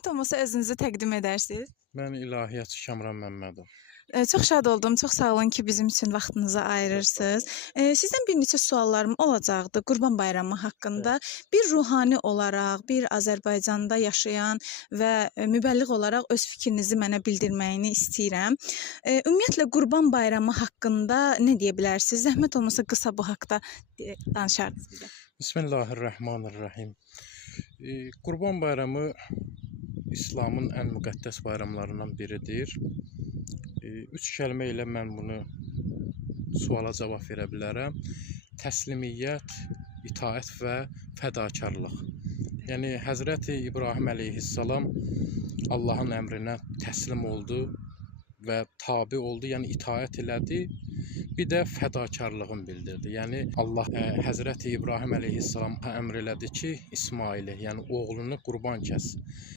Zəhmət olmasa özünüzü təqdim edərsiniz. Mən ilahiyyatçı Kamran Məmmədov. Çox şad oldum, çox sağ olun ki, bizim üçün vaxtınızı ayırırsınız. Sizdən bir neçə suallarım olacaqdı Qurban Bayramı haqqında. Bir ruhani olaraq, bir Azərbaycanda yaşayan və mübəlliğ olaraq öz fikrinizi mənə bildirməyini istəyirəm. Ümumiyyətlə Qurban Bayramı haqqında nə deyə bilərsiniz? Zəhmət olmasa qısa bu haqqda danışardınız bizə. Bismillahirrahmanirrahim. Qurban Bayramı İslamın ən müqəddəs bayramlarından biridir. Üç kəlmə ilə mən bunu suala cavab verə bilərəm. Təslimiyyət, itaət və fədakarlıq. Yəni Həzrəti İbrahim əleyhissalam Allahın əmrinə təslim oldu və tabe oldu, yəni itaət elədi. Bir də fədakarlığını bildirdi. Yəni Allah Həzrəti İbrahim əleyhissalam əmr elədi ki, İsmaili, yəni oğlunu qurban kəs.